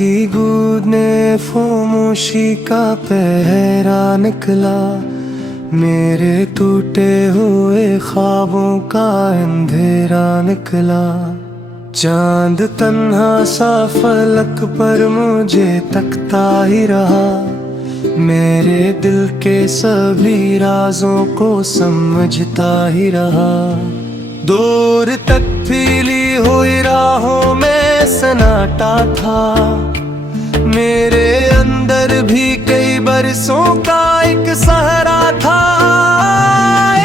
की गूंज ने खामोशी का पहरा निकला, मेरे टूटे हुए ख्वाबों का अंधेरा निकला। चांद तन्हा सा फलक पर मुझे तकता ही रहा, मेरे दिल के सभी राजों को समझता ही रहा। दूर तक फैली हुई राहों में सन्नाटा था, मेरे अंदर भी कई बरसों का एक सहारा था।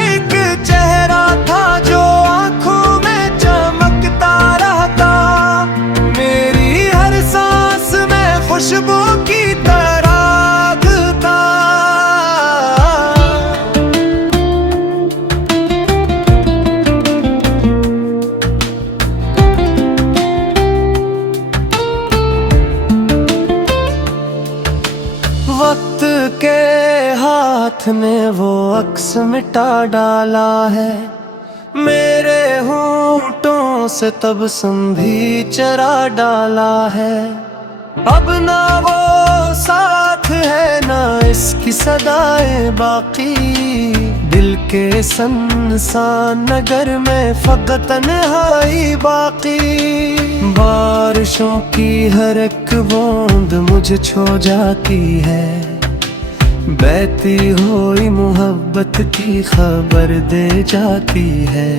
एक चेहरा था जो आंखों में चमकता रहता, मेरी हर सांस में खुशबू की तरह था। वक्त के हाथ ने वो अक्स मिटा डाला है, मेरे होंठों से तबस्सुम भी चरा डाला है। अब ना वो साथ है ना इसकी सदाएं बाकी, दिल के सुनसान नगर में फकत तन्हाई बाकी। बारिशों की हर एक बूंद मुझे छू जाती है, बहती हुई मोहब्बत की खबर दे जाती है।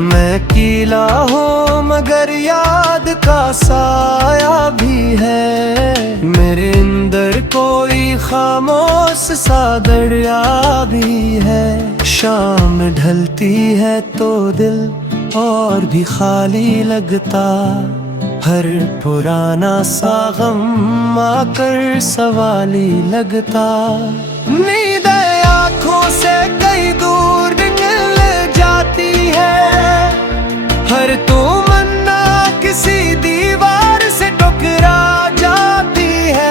मैं कीला हूँ मगर याद का साया भी है, मेरे अंदर कोई खामोश सा दरिया भी है। शाम ढलती है तो दिल और भी खाली लगता, हर पुराना सा गम आकर सवाली लगता। नींद आँखों से कई दूर निकल जाती है, हर तमन्ना किसी दीवार से टकरा जाती है।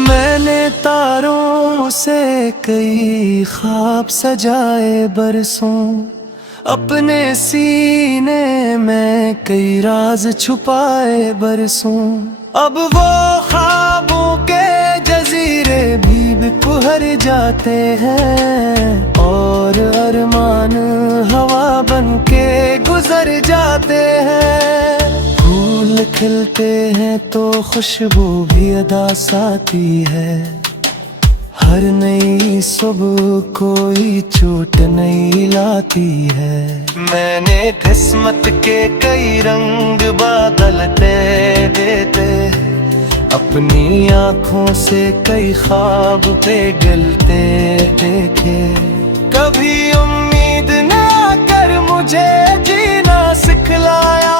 मैंने तारों से कई ख्वाब सजाए बरसों, अपने सीने में कई राज छुपाए बरसों। अब वो ख्वाबों के जजीरे भी बिखर जाते हैं, और अरमान हवा बन के गुजर जाते हैं। फूल खिलते हैं तो खुशबू भी अदास आती है, हर नई सुबह कोई चोट नई लाती है। मैंने किस्मत के कई रंग बदलते देते, अपनी आँखों से कई ख्वाब पे गलते देखे। कभी उम्मीद ने आकर मुझे जीना सिखलाया,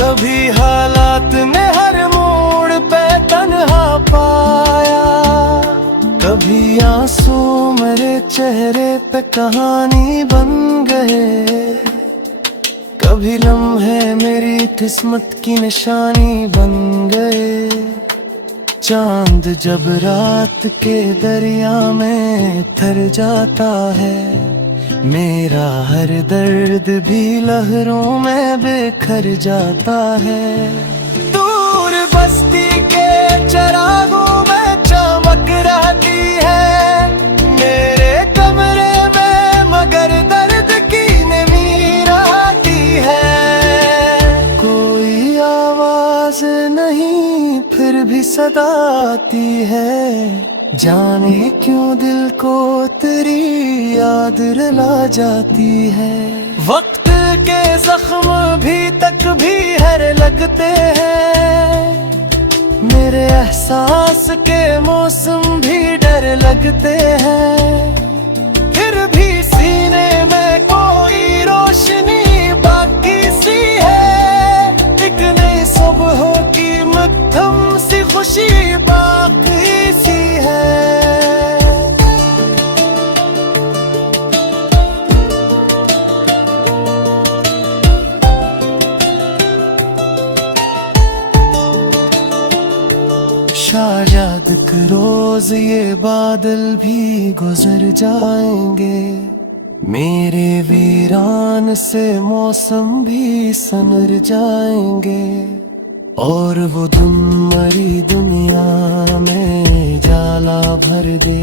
कभी हालात ने हर मोड़ पे तन्हा पाया। कभी आंसू मेरे चेहरे पे कहानी बन गए, कभी लम्हे मेरी किस्मत की निशानी बन गए। चांद जब रात के दरिया में ठहर जाता है, मेरा हर दर्द भी लहरों में बिखर जाता है। दूर बस्ती के चरागों में चमक रहती है, मेरे कमरे में मगर दर्द की नमी रहती है। कोई आवाज नहीं फिर भी सदा आती है, जाने क्यों दिल को तेरी याद रुला जाती है। वक्त के जख्म भी तक भी हर लगते हैं, मेरे एहसास के मौसम भी डर लगते हैं। फिर भी सीने में कोई रोशनी बाकी सी है, एक नई सुबह की मध्यम सी खुशी बाकी सी है। शायद रोज ये बादल भी गुजर जाएंगे, मेरे वीरान से मौसम भी संवर जाएंगे, और वो धुन मरी दुनिया में जाला भर दे,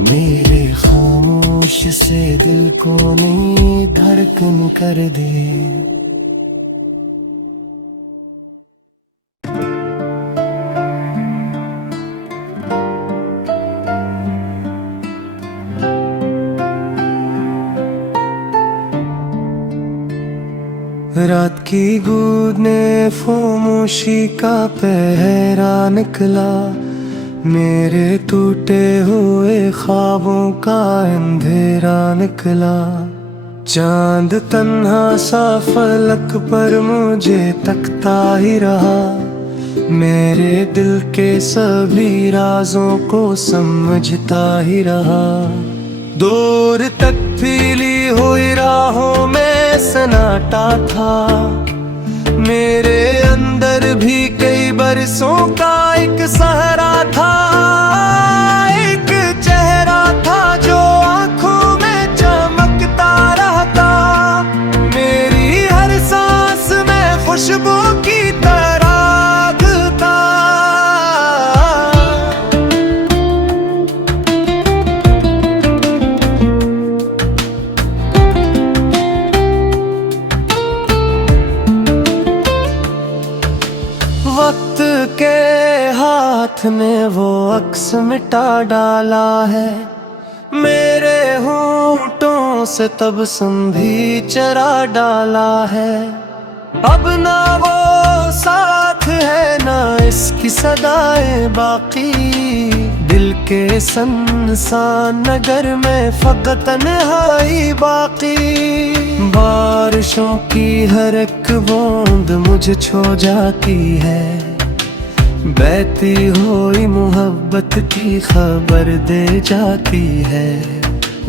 मेरे खामोश से दिल को नई धड़कन कर दे। रात की गूंज ने खामोशी का पहरा निकला, मेरे टूटे हुए ख्वाबों का अंधेरा निकला। चांद तन्हा सा फलक पर मुझे तकता ही रहा, मेरे दिल के सभी राजों को समझता ही रहा। दूर तक फैली हुई राहों में सन्नाटा था, मेरे अंदर भी कई बरसों का एक सहारा था। एक चेहरा था जो आंखों में चमकता रहता, मेरी हर सांस में खुशबू की तराग था। वक्त के हाथ ने वो अक्स मिटा डाला है, मेरे होंठों से तबस्सुम भी चरा डाला है। अब ना वो साथ है ना इसकी सदाएं बाकी, दिल के सुनसान नगर में फकत तन्हाई बाकी। बारिशों की हर एक बूंद मुझे छू जाती है, बहती हुई मोहब्बत की खबर दे जाती है।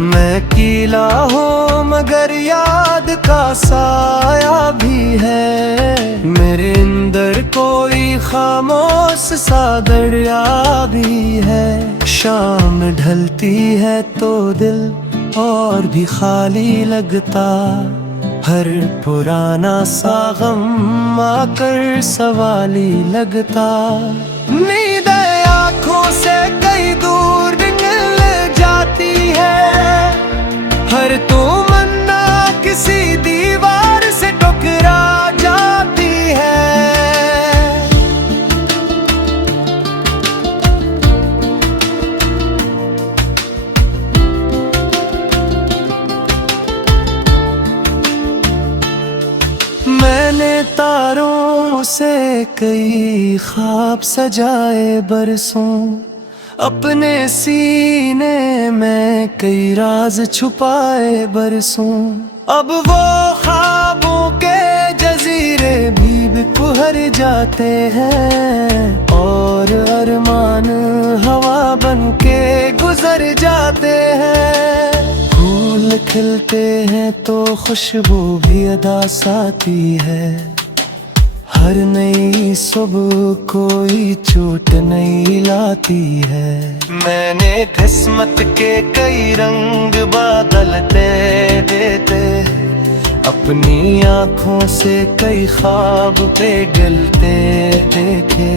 मैं कीला हूँ मगर याद का साया भी है, मेरे अंदर कोई खामोश सा दरिया भी है। शाम ढलती है तो दिल और भी खाली लगता, हर पुराना सा गम आकर सवाली लगता। नींद आँखों से कई दूर निकल जाती है, हर तमन्ना किसी दीवार से टकरा जाती है। मैंने तारों से कई ख्वाब सजाए बरसों, अपने सीने में कई राज छुपाए बरसों। अब वो ख्वाबों के जजीरे भी बिखर जाते हैं, और अरमान हवा बन के गुजर जाते हैं। फूल खिलते हैं तो खुशबू भी अदास आती है, हर नई सुबह कोई चोट नई लाती है। मैंने किस्मत के कई रंग बदलते देते, अपनी आँखों से कई ख्वाब पे गिलते देखे।